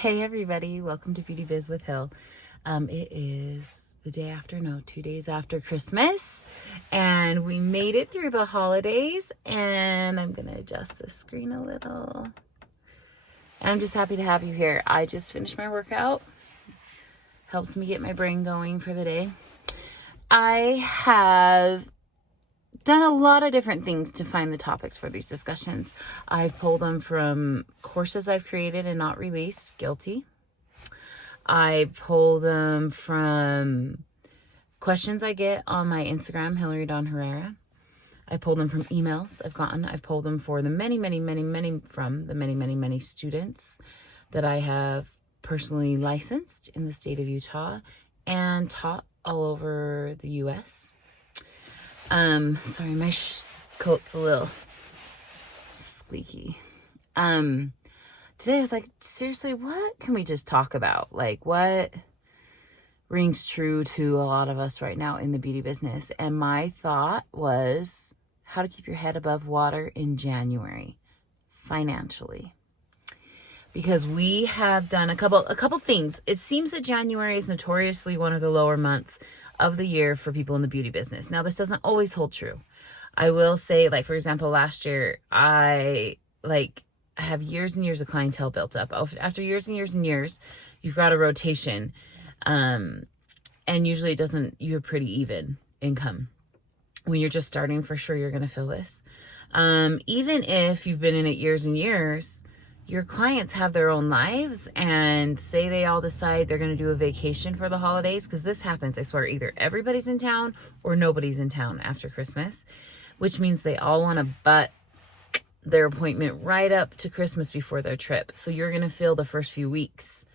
Hey everybody, welcome to Beauty Biz with Hill. It is the day after, 2 days after Christmas, and we made it through the holidays, and I'm gonna adjust the screen a little. And I'm just happy to have you here. I just finished my workout. Helps me get my brain going for the day. I have done a lot of different things to find the topics for these discussions. I've pulled them from courses I've created and not released, guilty. I pulled them from questions I get on my Instagram, Hilary Herrera. I pulled them from emails I've gotten. I've pulled them for the many students that I have personally licensed in the state of Utah and taught all over the U.S. Sorry, my coat's a little squeaky. Today I was like, seriously, what can we just talk about? Like, what rings true to a lot of us right now in the beauty business? And my thought was how to keep your head above water in January financially. Because we have done a couple things. It seems that January is notoriously one of the lower months of the year for people in the beauty business. Now, this doesn't always hold true. I will say, like, for example, last year, I have years and years of clientele built up. After years and years and years, you've got a rotation. And usually you have pretty even income. When you're just starting, for sure, you're going to feel this. Even if you've been in it years and years, your clients have their own lives, and say they all decide they're going to do a vacation for the holidays, because this happens, I swear, either everybody's in town or nobody's in town after Christmas, which means they all want to butt their appointment right up to Christmas before their trip. So you're going to feel the first few weeks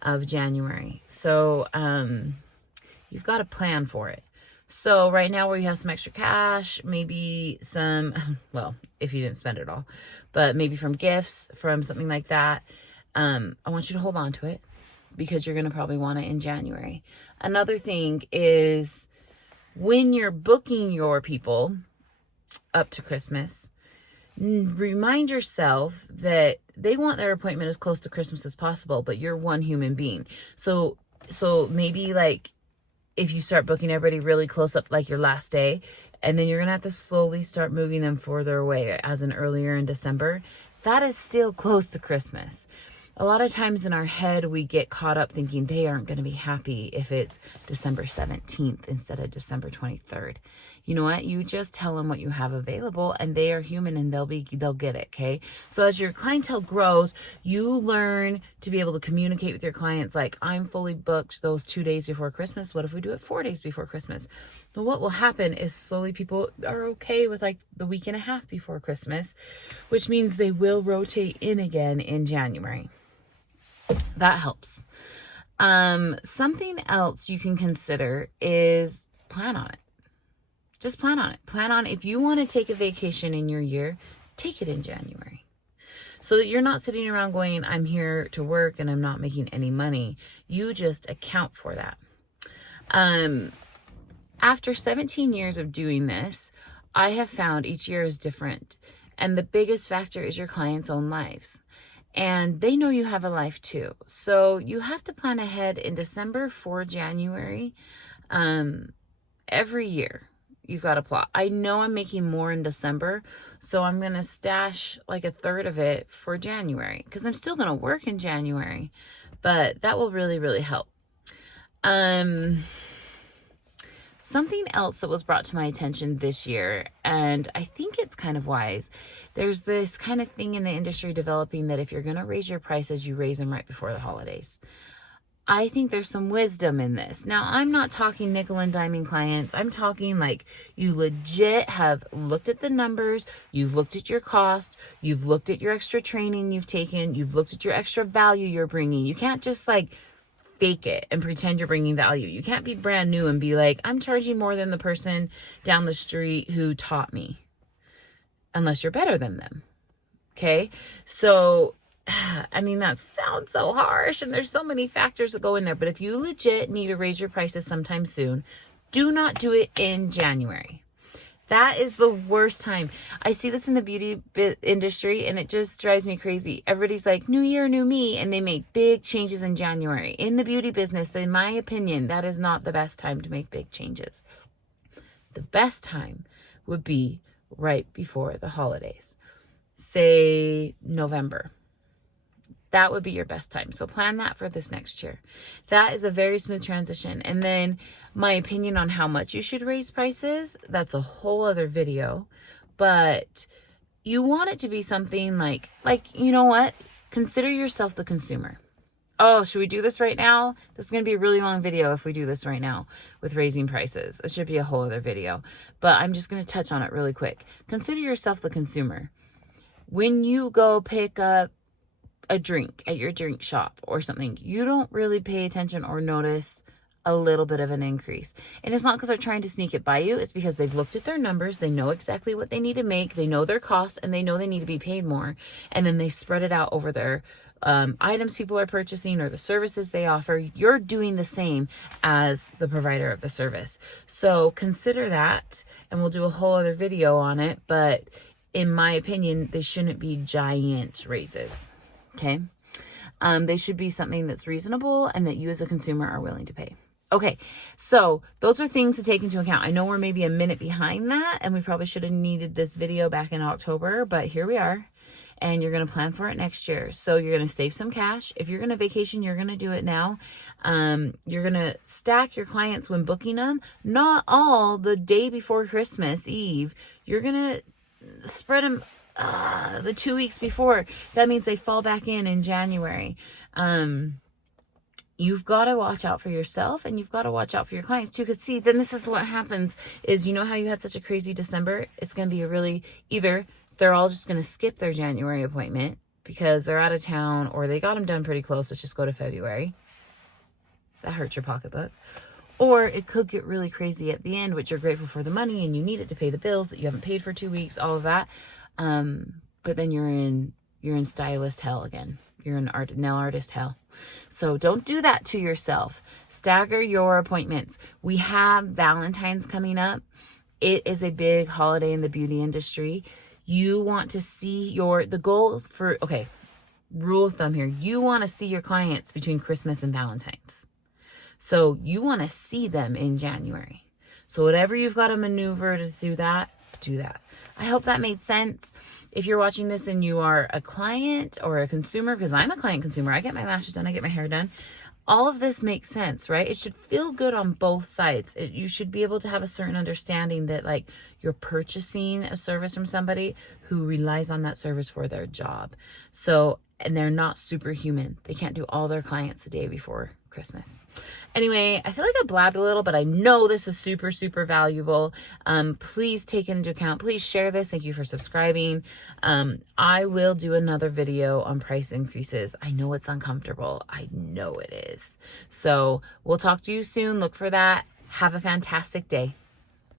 of January. So you've got to plan for it. So right now where you have some extra cash, maybe some, well, if you didn't spend it all, but maybe from gifts, from something like that, I want you to hold on to it because you're going to probably want it in January. Another thing is when you're booking your people up to Christmas, remind yourself that they want their appointment as close to Christmas as possible, but you're one human being. So maybe like if you start booking everybody really close up, like your last day, and then you're going to have to slowly start moving them further away, as in earlier in December, that is still close to Christmas. A lot of times in our head, we get caught up thinking they aren't going to be happy if it's December 17th instead of December 23rd. You know what? You just tell them what you have available, and they are human, and they'll get it. Okay. So as your clientele grows, you learn to be able to communicate with your clients. Like, I'm fully booked those 2 days before Christmas. What if we do it 4 days before Christmas? Well, what will happen is slowly people are okay with like the week and a half before Christmas, which means they will rotate in again in January. That helps. Something else you can consider is plan on it. Just plan on it. Plan on if you want to take a vacation in your year, take it in January. So that you're not sitting around going, I'm here to work and I'm not making any money. You just account for that. After 17 years of doing this, I have found each year is different. And the biggest factor is your clients' own lives. And they know you have a life too. So you have to plan ahead in December for January. Every year you've got to plot. I know I'm making more in December, so I'm going to stash like a third of it for January, because I'm still going to work in January, but that will really, really help. Something else that was brought to my attention this year, and I think it's kind of wise, there's this kind of thing in the industry developing that if you're going to raise your prices, you raise them right before the holidays. I think there's some wisdom in this. Now, I'm not talking nickel and diming clients. I'm talking like you legit have looked at the numbers, you've looked at your cost, you've looked at your extra training you've taken, you've looked at your extra value you're bringing. You can't just like fake it and pretend you're bringing value. You can't be brand new and be like, I'm charging more than the person down the street who taught me, unless you're better than them. Okay? So, I mean, that sounds so harsh, and there's so many factors that go in there, but if you legit need to raise your prices sometime soon, do not do it in January. That is the worst time. I see this in the beauty industry and it just drives me crazy. Everybody's like, new year, new me, and they make big changes in January. In the beauty business, in my opinion, that is not the best time to make big changes. The best time would be right before the holidays. Say November. That would be your best time. So plan that for this next year. That is a very smooth transition. And then my opinion on how much you should raise prices, that's a whole other video. But you want it to be something like, you know what? Consider yourself the consumer. Oh, should we do this right now? This is going to be a really long video if we do this right now with raising prices. It should be a whole other video. But I'm just going to touch on it really quick. Consider yourself the consumer. When you go pick up a drink at your drink shop or something, you don't really pay attention or notice a little bit of an increase. And it's not because they're trying to sneak it by you. It's because they've looked at their numbers. They know exactly what they need to make. They know their costs and they know they need to be paid more. And then they spread it out over their items people are purchasing or the services they offer. You're doing the same as the provider of the service. So consider that, and we'll do a whole other video on it. But in my opinion, they shouldn't be giant raises. Okay. They should be something that's reasonable and that you as a consumer are willing to pay. Okay. So those are things to take into account. I know we're maybe a minute behind that and we probably should have needed this video back in October, but here we are, and you're going to plan for it next year. So you're going to save some cash. If you're going to vacation, you're going to do it now. You're going to stack your clients when booking them, not all the day before Christmas Eve. You're going to spread them the 2 weeks before. That means they fall back in January. You've got to watch out for yourself and you've got to watch out for your clients too. Because see, then this is what happens is, you know how you had such a crazy December? It's going to be a really, either they're all just going to skip their January appointment because they're out of town or they got them done pretty close. Let's just go to February. That hurts your pocketbook. Or it could get really crazy at the end, which you're grateful for the money and you need it to pay the bills that you haven't paid for 2 weeks, all of that. But then you're in stylist hell again. You're in nail artist hell. So don't do that to yourself. Stagger your appointments. We have Valentine's coming up. It is a big holiday in the beauty industry. You want to see the goal for, okay, rule of thumb here. You want to see your clients between Christmas and Valentine's. So you want to see them in January. So whatever you've got to maneuver to do that, do that. I hope that made sense. If you're watching this and you are a client or a consumer, because I'm a client consumer, I get my lashes done, I get my hair done. All of this makes sense, right? It should feel good on both sides. You should be able to have a certain understanding that like you're purchasing a service from somebody who relies on that service for their job. So, and they're not superhuman. They can't do all their clients the day before Christmas. Anyway, I feel like I blabbed a little, but I know this is super, super valuable. Please take it into account. Please share this. Thank you for subscribing. I will do another video on price increases. I know it's uncomfortable. I know it is. So we'll talk to you soon. Look for that. Have a fantastic day.